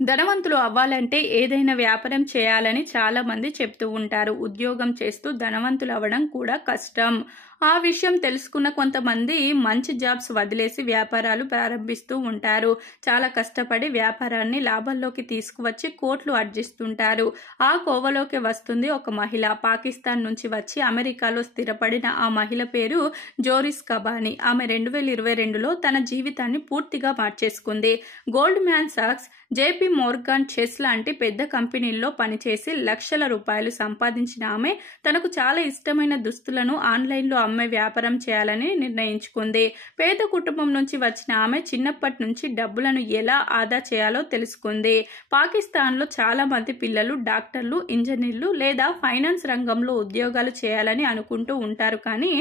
ధనవంతులు అవ్వాలంటే ఏదైనా వ్యాపారం చేయాలని చాలా మంది చెప్తూ ఉంటారు. ఉద్యోగం చేస్తూ ధనవంతులు అవ్వడం కూడా కష్టం. ఆ విషయం తెలుసుకున్న కొంతమంది మంచి జాబ్స్ వదిలేసి వ్యాపారాలు ప్రారంభిస్తూ ఉంటారు. చాలా కష్టపడి వ్యాపారాన్ని లాభాల్లోకి తీసుకువచ్చి కోట్లు ఆర్జిస్తుంటారు. ఆ కోవలోకి వస్తుంది ఒక మహిళ. పాకిస్తాన్ నుంచి వచ్చి అమెరికాలో స్థిరపడిన ఆ మహిళ పేరు జోరిస్ కబానీ. ఆమె 2022లో తన జీవితాన్ని పూర్తిగా మార్చేసుకుంది. గోల్డ్ మ్యాన్ సాక్స్, జేపీ మోర్గాన్ చెస్ లాంటి పెద్ద కంపెనీల్లో పనిచేసి లక్షల రూపాయలు సంపాదించిన ఆమె తనకు చాలా ఇష్టమైన దుస్తులను ఆన్లైన్లో అమ్మే వ్యాపారం చేయాలని నిర్ణయించుకుంది. పేద కుటుంబం నుంచి వచ్చిన ఆమె చిన్నప్పటి నుంచి డబ్బులను ఎలా ఆదా చేయాలో తెలుసుకుంది. పాకిస్తాన్లో చాలా మంది పిల్లలు డాక్టర్లు, ఇంజనీర్లు లేదా ఫైనాన్స్ రంగంలో ఉద్యోగాలు చేయాలని అనుకుంటూ ఉంటారు. కానీ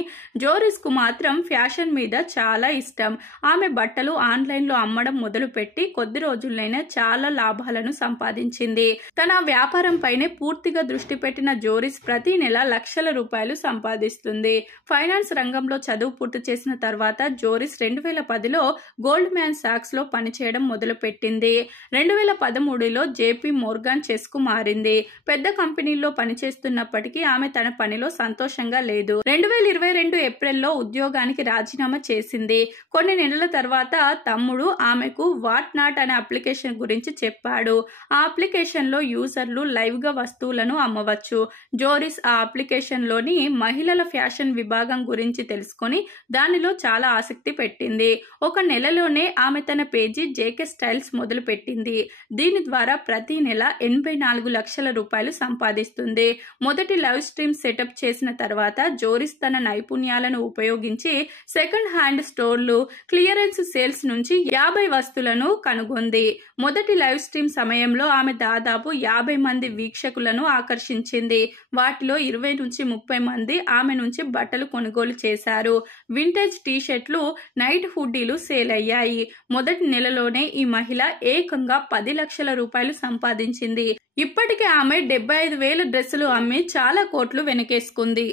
జోరిస్ కు మాత్రం ఫ్యాషన్ మీద చాలా ఇష్టం. ఆమె బట్టలు ఆన్లైన్లో అమ్మడం మొదలుపెట్టి కొద్ది రోజుల్లోనే చాలా లాభాలను సంపాదించింది. తన వ్యాపారం పైనే పూర్తిగా దృష్టి పెట్టిన జోరిస్ ప్రతి నెల లక్షల రూపాయలు సంపాదిస్తుంది. ఫైనాన్స్ రంగంలో చదువు పూర్తి చేసిన తర్వాత జోరిస్ 2010లో గోల్డ్ మ్యాన్ సాక్స్ లో పనిచేయడం మొదలుపెట్టింది. 2013లో జేపీ మోర్గాన్ చెస్ కు మారింది. పెద్ద కంపెనీల్లో పనిచేస్తున్నప్పటికీ ఆమె తన పనిలో సంతోషంగా లేదు. 2022 ఏప్రిల్లో ఉద్యోగానికి రాజీనామా చేసింది. కొన్ని నెలల తర్వాత తమ్ముడు ఆమెకు వాట్ నాట్ అనే అప్లికేషన్ గురించి చెప్పాడు. ఆ అప్లికేషన్ లో యూజర్లు లైవ్ గా వస్తువులను అమ్మవచ్చు. జోరిస్ ఆ అప్లికేషన్ లోని మహిళల ఫ్యాషన్ విభాగం గురించి తెలుసుకొని దానిలో చాలా ఆసక్తి పెట్టింది. ఒక నెలలోనే ఆమె తన పేజీ జేకే స్టైల్స్ మొదలు పెట్టింది. దీని ద్వారా ప్రతి నెల 84 లక్షల రూపాయలు సంపాదిస్తుంది. మొదటి లైవ్ స్ట్రీమ్ సెటప్ చేసిన తర్వాత జోరిస్ తన నైపుణ్యాలను ఉపయోగించి సెకండ్ హ్యాండ్ స్టోర్లు, క్లియరెన్స్ సేల్స్ నుంచి 50 వస్తువులను కనుగొంది. మొదటి లైవ్ స్ట్రీమ్ సమయంలో ఆమె దాదాపు 50 మంది వీక్షకులను ఆకర్షించింది. వాటిలో 20 నుంచి 30 మంది ఆమె నుంచి బట్టలు కొనుగోలు చేశారు. వింటేజ్ టీషర్ట్లు, నైట్ హుడ్డీలు సేల్ అయ్యాయి. మొదటి నెలలోనే ఈ మహిళ ఏకంగా 10 లక్షల రూపాయలు సంపాదించింది. ఇప్పటికే ఆమె 75,000 డ్రెస్సులు అమ్మి చాలా కోట్లు వెనకేసుకుంది.